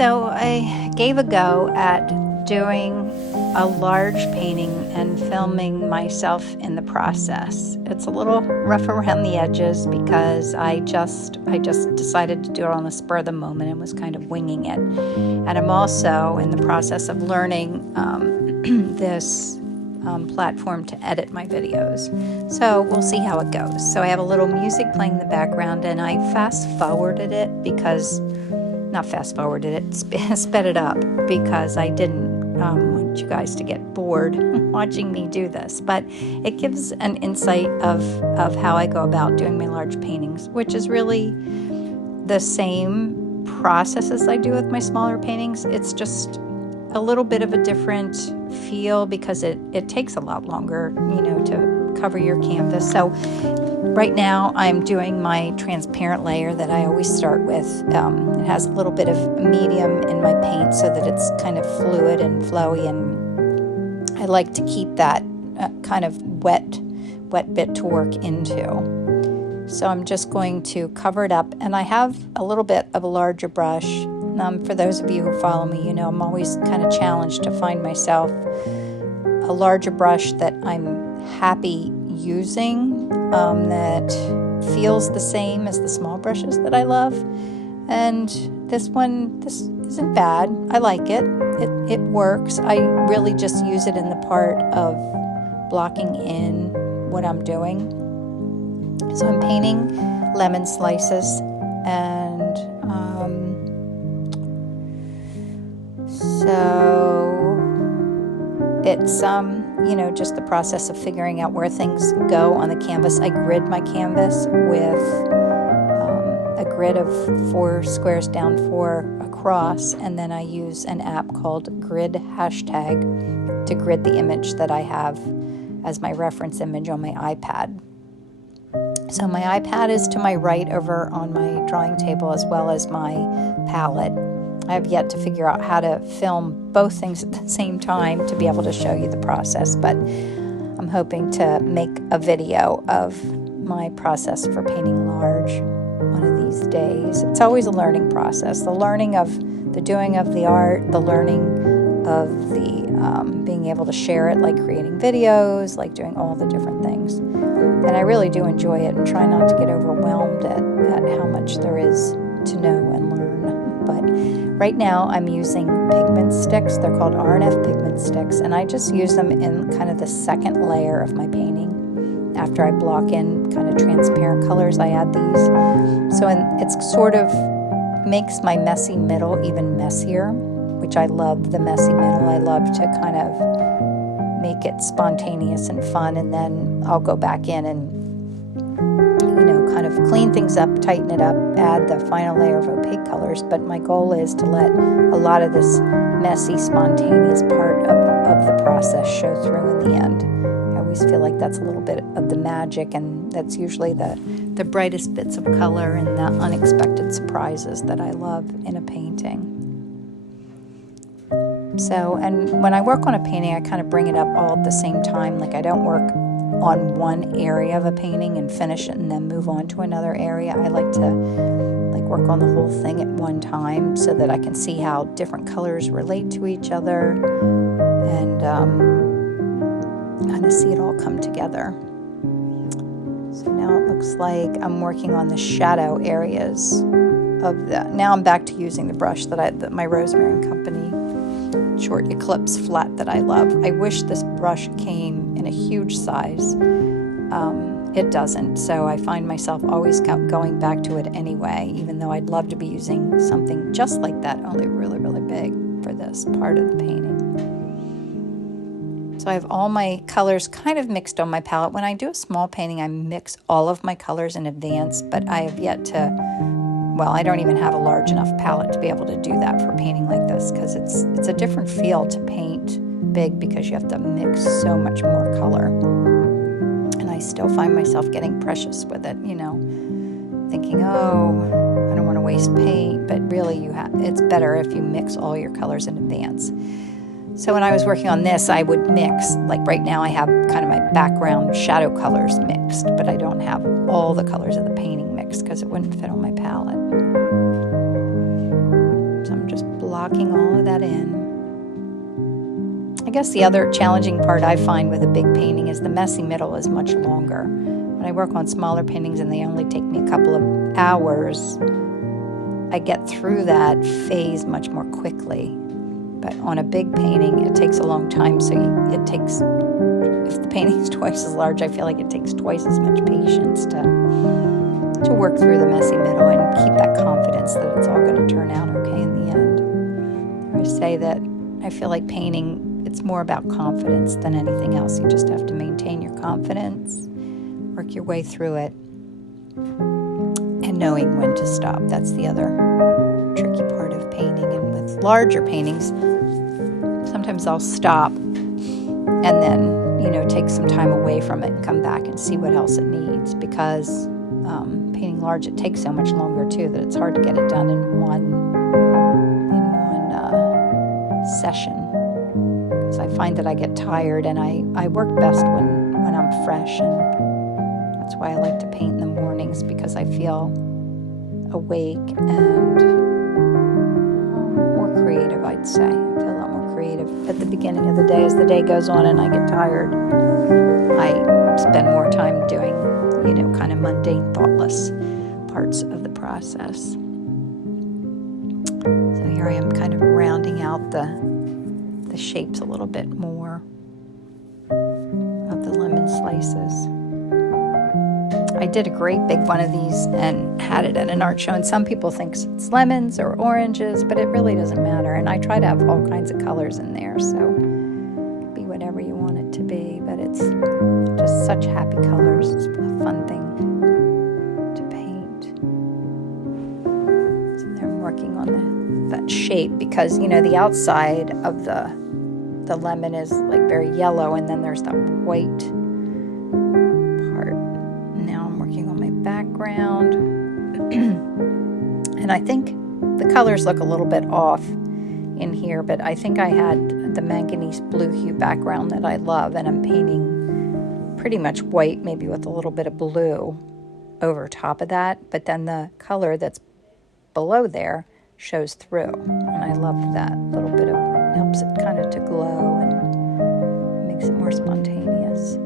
So I gave a go at doing a large painting and filming myself in the process. It's a little rough around the edges because I just decided to do it on the spur of the moment and was kind of winging it. And I'm also in the process of learning this platform to edit my videos. So we'll see how it goes. So I have a little music playing in the background, and I fast-forwarded it because, not fast-forwarded it, sped it up because I didn't want you guys to get bored watching me do this. But it gives an insight of how I go about doing my large paintings, which is really the same process as I do with my smaller paintings. It's just a little bit of a different feel because it takes a lot longer, to cover your canvas. So right now I'm doing my transparent layer that I always start with. It has a little bit of medium in my paint so that it's kind of fluid and flowy, and I like to keep that kind of wet bit to work into. So I'm just going to cover it up, and I have a little bit of a larger brush. For those of you who follow me, I'm always kind of challenged to find myself a larger brush that I'm happy using, that feels the same as the small brushes that I love. And this isn't bad. I like it. It works. I really just use it in the part of blocking in what I'm doing. So I'm painting lemon slices, and so it's just the process of figuring out where things go on the canvas. I grid my canvas with a grid of 4 squares down, 4 across, and then I use an app called Grid Hashtag to grid the image that I have as my reference image on my iPad. So my iPad is to my right over on my drawing table, as well as my palette. I have yet to figure out how to film both things at the same time to be able to show you the process, but I'm hoping to make a video of my process for painting large one of these days. It's always a learning process, the learning of the doing of the art, the learning of the being able to share it, like creating videos, like doing all the different things. And I really do enjoy it and try not to get overwhelmed at how much there is to know and learn. But right now I'm using pigment sticks. They're called R&F pigment sticks, and I just use them in kind of the second layer of my painting. After I block in kind of transparent colors, I add these. So it's sort of makes my messy middle even messier, which I love the messy middle. I love to kind of make it spontaneous and fun, and then I'll go back in and kind of clean things up, tighten it up, add the final layer of opaque colors. But my goal is to let a lot of this messy, spontaneous part of the process show through in the end. I always feel like that's a little bit of the magic, and that's usually the brightest bits of color and the unexpected surprises that I love in a painting. So, and when I work on a painting, I kind of bring it up all at the same time. Like, I don't work on one area of a painting and finish it and then move on to another area. I like to work on the whole thing at one time so that I can see how different colors relate to each other and kind of see it all come together. So now it looks like I'm working on the shadow areas of that. Now I'm back to using the brush that my Rosemary and Company short eclipse flat that I love. I wish this brush came in a huge size. It doesn't, so I find myself always going back to it anyway, even though I'd love to be using something just like that, only really, really big for this part of the painting. So I have all my colors kind of mixed on my palette. When I do a small painting, I mix all of my colors in advance, but I have yet to, I don't even have a large enough palette to be able to do that for painting like this, because it's a different feel to paint big because you have to mix so much more color. And I still find myself getting precious with it, thinking, I don't want to waste paint, but really it's better if you mix all your colors in advance. So when I was working on this, I would mix, like right now I have kind of my background shadow colors mixed, but I don't have all the colors of the painting mixed because it wouldn't fit on my palette. So I'm just locking all of that in. I guess the other challenging part I find with a big painting is the messy middle is much longer. When I work on smaller paintings and they only take me a couple of hours, I get through that phase much more quickly. But on a big painting, it takes a long time, so if the painting is twice as large, I feel like it takes twice as much patience to work through the messy middle and keep that confidence that it's all going to turn out okay in the end. I say that I feel like painting, it's more about confidence than anything else. You just have to maintain your confidence, work your way through it, and knowing when to stop. That's the other tricky part of painting. And with larger paintings, sometimes I'll stop and then, take some time away from it and come back and see what else it needs, because painting large, it takes so much longer too that it's hard to get it done in one session. Because I find that I get tired, and I work best when I'm fresh, and that's why I like to paint in the mornings, because I feel awake and more creative, I'd say. I feel a lot more creative at the beginning of the day. As the day goes on and I get tired, I spend more time doing, kind of mundane, thoughtless parts of the process. So here I am kind of rounding out the shapes a little bit more of the lemon slices. I did a great big one of these and had it at an art show, and some people think it's lemons or oranges, but it really doesn't matter. And I try to have all kinds of colors in there, so it could be whatever you want it to be, but it's just such happy colors. It's a fun thing to paint. So there I'm working on that shape, because the outside of the lemon is like very yellow, and then there's that white part. Now I'm working on my background, and I think the colors look a little bit off in here, but I think I had the manganese blue hue background that I love, and I'm painting pretty much white, maybe with a little bit of blue over top of that, but then the color that's below there shows through, and I love that little bit of, helps it kind of to glow and makes it more spontaneous.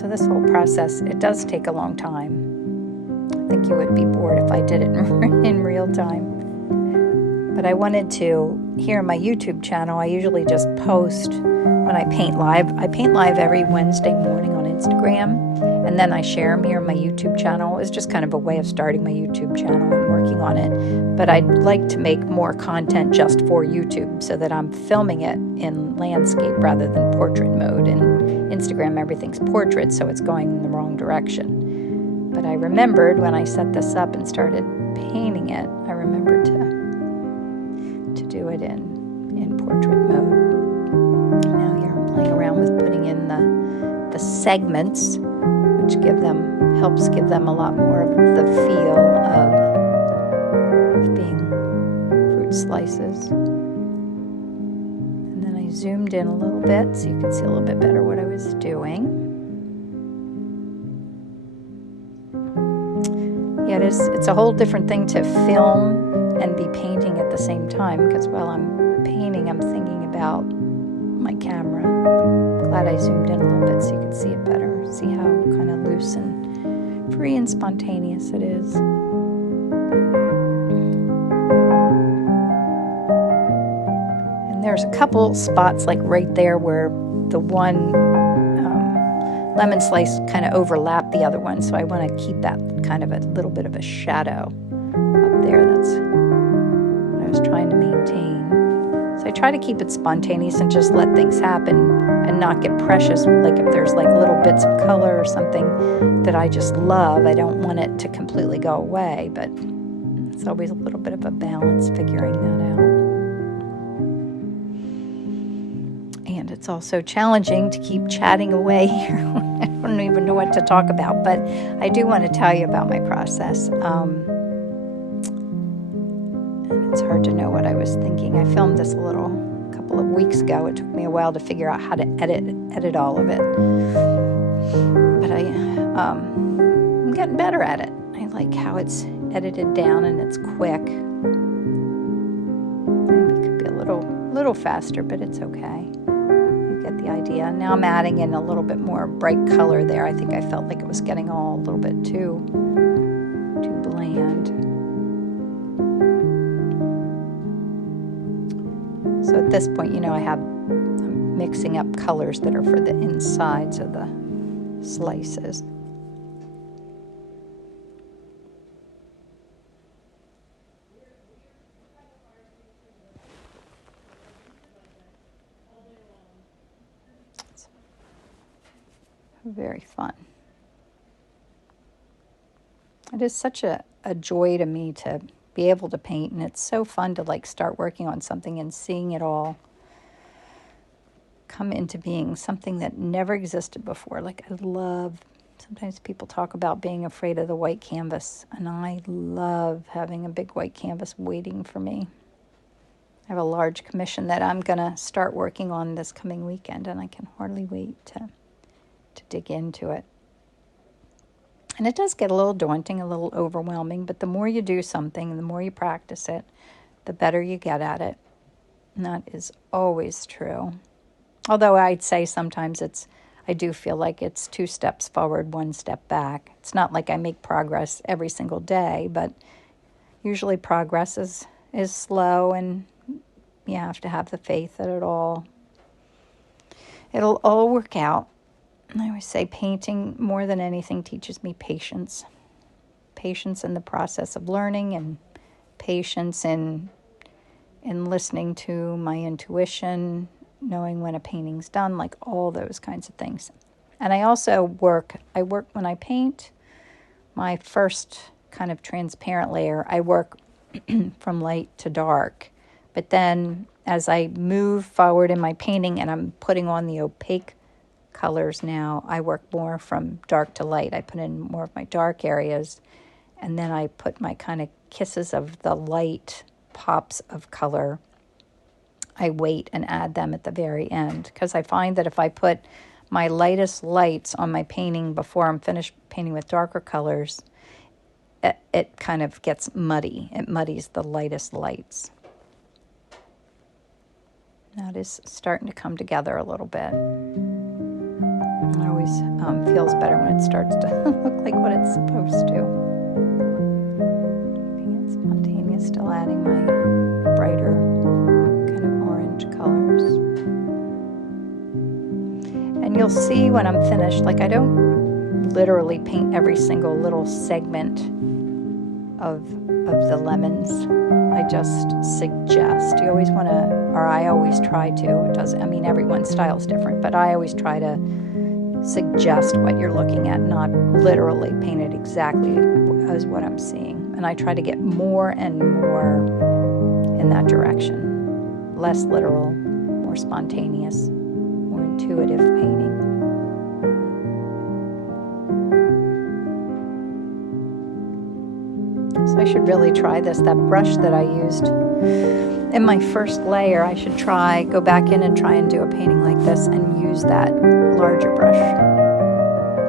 So this whole process, it does take a long time. I think you would be bored if I did it in real time. But I wanted to, here on my YouTube channel, I usually just post when I paint live. I paint live every Wednesday morning on Instagram, and then I share them here on my YouTube channel. It's just kind of a way of starting my YouTube channel and working on it. But I'd like to make more content just for YouTube, so that I'm filming it in landscape rather than portrait mode. In Instagram, everything's portrait, so it's going in the wrong direction. But I remembered when I set this up and started painting it, I remembered to do it in portrait mode. Now here I'm playing around with putting in the segments, which helps give them a lot more of the feel of being fruit slices. And then I zoomed in a little bit so you could see a little bit better what I was doing. Yeah, it's a whole different thing to film and be painting at the same time, because while I'm painting, I'm thinking about my camera. Glad I zoomed in a little bit so you can see it better. See how kind of loose and free and spontaneous it is. And there's a couple spots like right there where the one lemon slice kind of overlapped the other one, so I want to keep that kind of a little bit of a shadow up there. That's what I was trying to maintain. So I try to keep it spontaneous and just let things happen and not get precious. Like if there's like little bits of color or something that I just love, I don't want it to completely go away, but it's always a little bit of a balance figuring that out. And it's also challenging to keep chatting away here. I don't even know what to talk about, but I do want to tell you about my process. And it's hard to know what I was thinking. I filmed this a couple of weeks ago. It took me a while to figure out how to edit all of it. But I'm getting better at it. I like how it's edited down and it's quick. Maybe it could be a little faster, but it's okay. You get the idea. Now I'm adding in a little bit more bright color there. I think I felt like it was getting all a little bit too bland. So at this point, I'm mixing up colors that are for the insides of the slices. It's very fun. It is such a joy to me to be able to paint, and it's so fun to like start working on something and seeing it all come into being, something that never existed before. Like sometimes people talk about being afraid of the white canvas, and I love having a big white canvas waiting for me. I have a large commission that I'm going to start working on this coming weekend, and I can hardly wait to dig into it. And it does get a little daunting, a little overwhelming, but the more you do something, the more you practice it, the better you get at it. And that is always true. Although I'd say sometimes I do feel like it's 2 steps forward, 1 step back. It's not like I make progress every single day, but usually progress is slow, and you have to have the faith that it'll all work out. I always say painting, more than anything, teaches me patience. Patience in the process of learning, and patience in listening to my intuition, knowing when a painting's done, like all those kinds of things. And I also work when I paint my first kind of transparent layer, I work from light to dark. But then as I move forward in my painting and I'm putting on the opaque colors now, I work more from dark to light. I put in more of my dark areas, and then I put my kind of kisses of the light pops of color. I wait and add them at the very end, because I find that if I put my lightest lights on my painting before I'm finished painting with darker colors, it kind of gets muddy. It muddies the lightest lights. That is starting to come together a little bit. It always feels better when it starts to look like what it's supposed to. Keeping it spontaneous, still adding my brighter kind of orange colors. And you'll see when I'm finished, like I don't literally paint every single little segment of the lemons. I just suggest. You always want to, or I always try to. Everyone's style is different, but I always try to suggest what you're looking at, not literally paint it exactly as what I'm seeing. And I try to get more and more in that direction. Less literal, more spontaneous, more intuitive painting. So I should really try this. That brush that I used in my first layer, I should go back in and try and do a painting like this and use that larger brush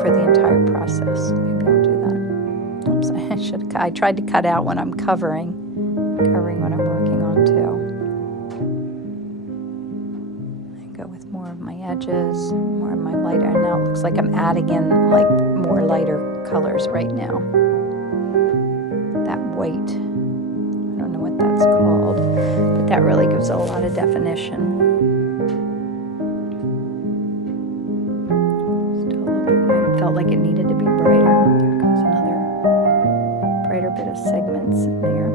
for the entire process. Maybe I'll do that. Oops, I tried to cut out when I'm covering what I'm working on too. I go with more of my edges, more of my lighter. And now it looks like I'm adding in like more lighter colors right now. That white, I don't know what that's called, but that really gives it a lot of definition. Still a little bit, I felt like it needed to be brighter. There goes another brighter bit of segments in there.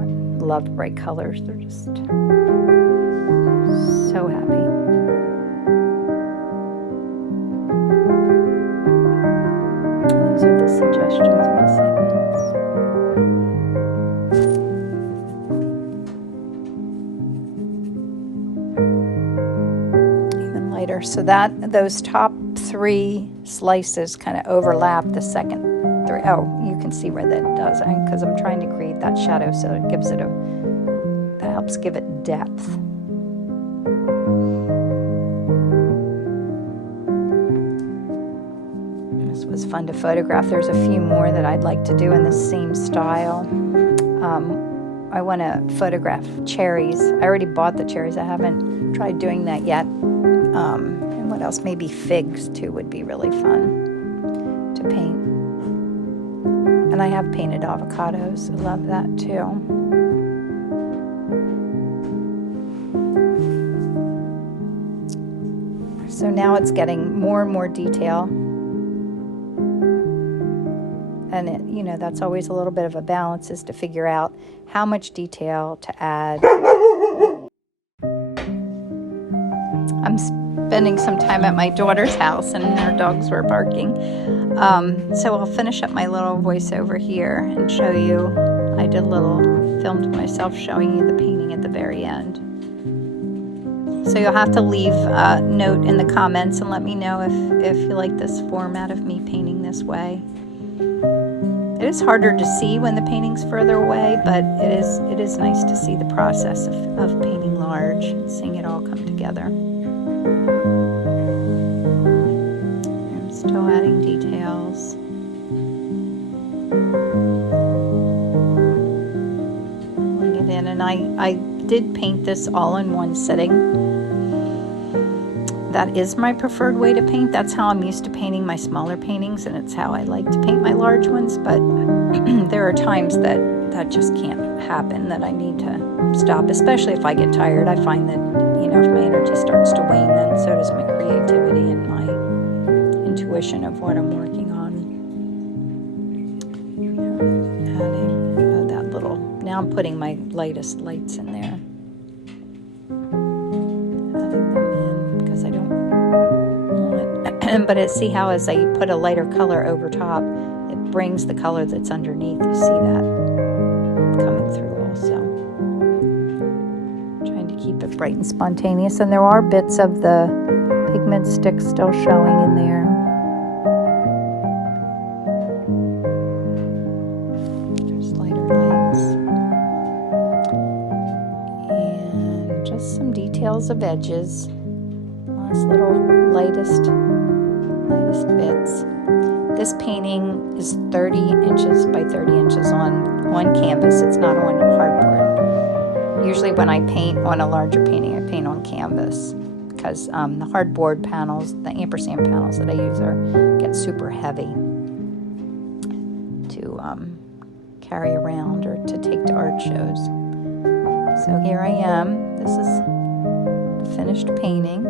I love bright colors. They're just so happy. Those are the suggestions of the segments. Even lighter. So those top 3 slices kind of overlap the second 3. Oh, you can see where that does, because I'm trying to create that shadow, so it gives it that helps give it depth. was fun to photograph. There's a few more that I'd like to do in the same style. I want to photograph cherries. I already bought the cherries. I haven't tried doing that yet. And what else? Maybe figs too would be really fun to paint. And I have painted avocados. I love that too. So now it's getting more and more detail. And it, you know, that's always a little bit of a balance, is to figure out how much detail to add. I'm spending some time at my daughter's house and their dogs were barking. So I'll finish up my little voiceover here and show you. I did a little, filmed myself showing you the painting at the very end. So you'll have to leave a note in the comments and let me know if you like this format of me painting this way. It is harder to see when the painting's further away, but it is nice to see the process of painting large and seeing it all come together. I'm still adding details. Pulling it in, and I did paint this all in one sitting. That is my preferred way to paint. That's how I'm used to painting my smaller paintings, and it's how I like to paint my large ones. But there are times that just can't happen, that I need to stop, especially if I get tired. I find that, you know, if my energy starts to wane, then so does my creativity and my intuition of what I'm working on. Adding that little, now I'm putting my lightest lights in there. But see how as I put a lighter color over top, it brings the color that's underneath. You see that coming through also. Trying to keep it bright and spontaneous. And there are bits of the pigment stick still showing in there. There's lighter lights. And just some details of edges. Last little lightest bits. This painting is 30 inches by 30 inches on canvas. It's not on hardboard. Usually when I paint on a larger painting, I paint on canvas because the hardboard panels, the ampersand panels that I use get super heavy to carry around or to take to art shows. So here I am. This is the finished painting.